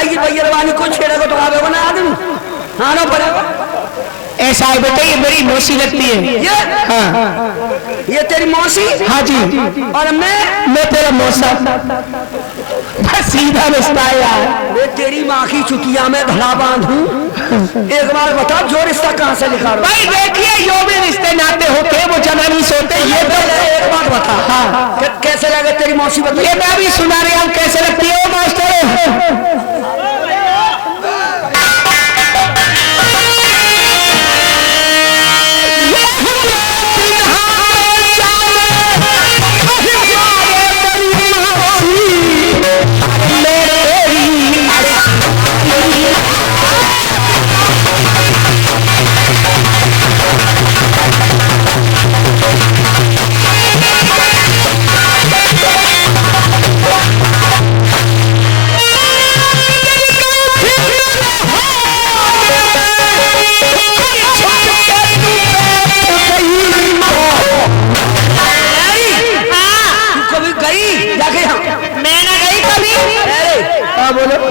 बताई कि भैया को छेड़ेगा तो आवेगा ना आदमी, आना पड़ेगा। ऐसा है बेटे, ये मेरी मौसी लगती है। ये हाँ, ये तेरी मौसी? हाँ जी। और मैं तेरा मौसा। बस सीधा रिश्ता है यार। ये तेरी माँ की चुटिया में धड़ा बांधूं। एक बार बता, जो रिश्ता कहाँ से लिखा रहा? भाई देखिए, जो भी रिश्ते नाते होते वो जनानी से होते। ये तो एक बात बता, हाँ कैसे लगे तेरी मौसी? बता। ये मैं भी सुना रहा हूँ, कैसे लगती है वो मास्टर?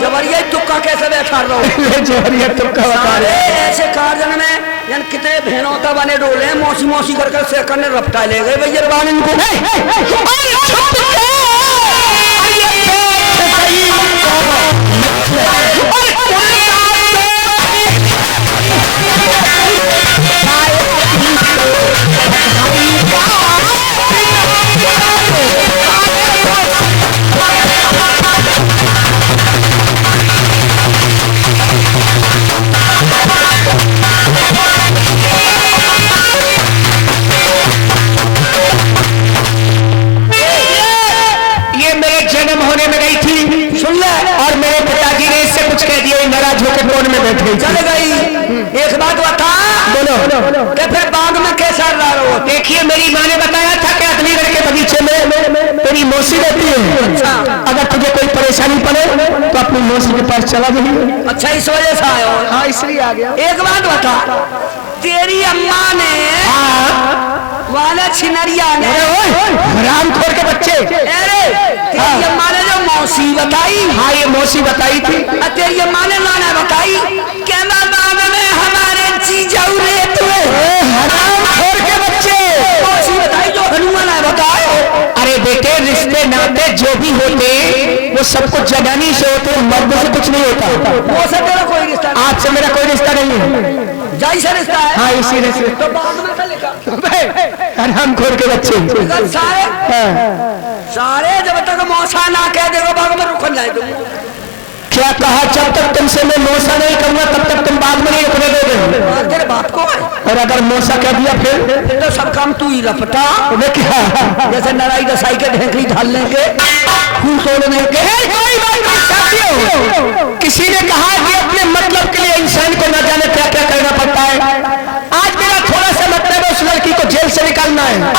जबरिया तुक्का कैसे बैठा रहा हूँ? जबरिया तुक्का बता रहे ऐसे कार्जन में जन कितने बहनों बने डोले मौसी मौसी करके सेकंड ने रपटा ले गए भैया इनको। चल गई। एक बात बता, बोलो कि फिर बाग में कैसा रहा हो? देखिए, मेरी माँ ने बताया था कि अग्निगढ़ के बगीचे में तेरी मौसी रहती है। अच्छा। अगर तुझे कोई परेशानी पड़े तो अपनी मौसी के पास चला जाइए। अच्छा, इस वजह से आया हो? हाँ, इसलिए आ गया। एक बात बता, तेरी अम्मा ने वाले छिनरिया ने रामखोर के बच्चे, अरे तेरी अम्मा ने जो मौसी बताई, हाँ ये मौसी बताई थी, तेरी अम्मा ने नाना बताई कहना बाग में हमारे जीजाऊ रहते रामखोर के बच्चे। मौसी बताई जो हनुमान ने बताए। अरे बेटे, रिश्ते नाते जो भी होते वो सब कुछ जनानी से होते, मर्द से कुछ नहीं होता। वो से तेरा कोई रिश्ता? आज से मेरा कोई रिश्ता नहीं है। जाई से रिश्ता है? हाँ, इसी रिश्ते। तो बाग में क्या लिखा? रामखोर के बच्चे सारे सारे जब तक मौसा ना कह देगा बाग में रुक जाए तुम। क्या कहा? जब तक तुमसे मैं मौसा नहीं कहूंगा तब तक तुम बाग में नहीं रुकने दोगे। तेरे बाप को है। और अगर मौसा कह दिया फिर तो सब काम तू ही रपटा। क्या? जैसे नराई दसाई के ढेकड़ी ढालने के, खून तोड़ने के। कोई बात नहीं। किसी ने कहा कि अपने मतलब के लिए इंसान को न जाने क्या क्या करना पड़ता है। आज मेरा थोड़ा सा मतलब है, उस लड़की को जेल से निकालना है,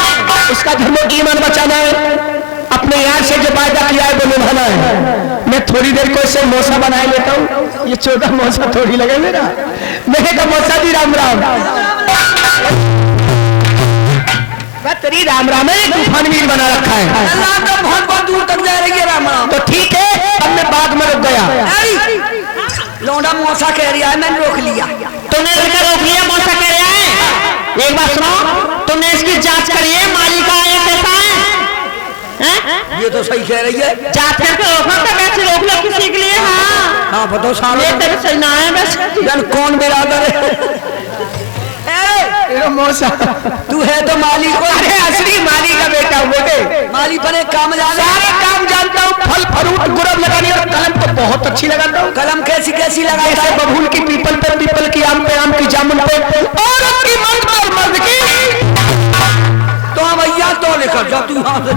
उसका धर्म ईमान बचाना है, अपने यार से जो वायदा किया है वो निभाना है। मैं थोड़ी देर को इसे मौसा बनाए लेता हूँ। ये 14 मौसा थोड़ी लगे मेरा। मैंने कहा मौसा जी राम राम। तेरी राम राम है, तूफान वीर बना रखा है। अल्लाह का बहुत बहुत दूर तक जा रही है राम राम। तो ठीक है, अब मैं बाग में रुक गया। लौंडा मौसा कह रहा है, मैंने रोक लिया। तुमने रोक लिया? मौसा कह रहा है। एक बात सुनो, तुमने इसकी जांच करी है? मालिक का आया कैसा है? ये तो सही कह रही है। जांच करके रोकना तो वैसे रोक लो किसी के लिए। हाँ बताओ सारे सही ना है बस। जन कौन बिरादर है? मौसा तू है तो माली को। अरे असली माली का बेटा बेटे। माली पर एक काम जाने, सारे काम जानता हूँ। फल फ्रूट गुरब लगाने और कलम तो बहुत अच्छी लगाता हूँ। कलम कैसी कैसी लगाता है? बबूल की पीपल पे पीपल की, आम पे आम की, जामुन पे औरत की, मर्द पर मर्द की। तो भैया तो निकल जा तू यहाँ से।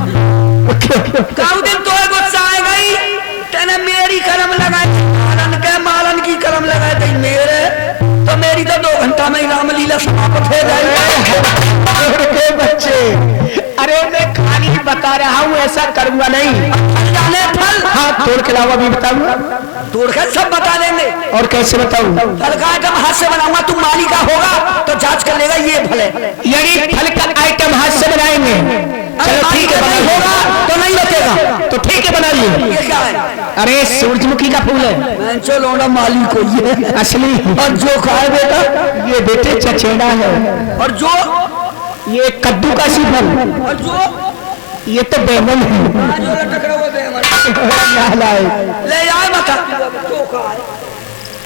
कब दिन तो गुस्सा आ गई तेने मेरी कलम लगाई, मालन की कलम लगाई थी मेरे, तो मेरी तो 2 घंटा में रामलीला समाप्त हो गई। बच्चे, अरे मैं खाली बता रहा हूँ, ऐसा करूंगा नहीं। जाने फल? हाँ, तोड़ के अलावा भी बताऊंगा। तोड़ के सब बता देंगे। और कैसे बताऊँ? फल का आइटम हाथ से बनाऊंगा, तू माली का होगा तो जांच कर लेगा ये फल है। यदि फल का आइटम हाथ से बनाएंगे, चलो ठीक है, होगा तो नहीं बचेगा। तो ठीक है, बनाइए। ये क्या है? अरे सूरजमुखी का फूल है। चलो ना माली को ये असली। और जो खाए बेटा ये बेटे चचेड़ा है। और जो ये कद्दू का सी फल। और जो ये तो बैंगन है। जो लटक रहा है वो बैंगन। ले ले जाए बता जो खाए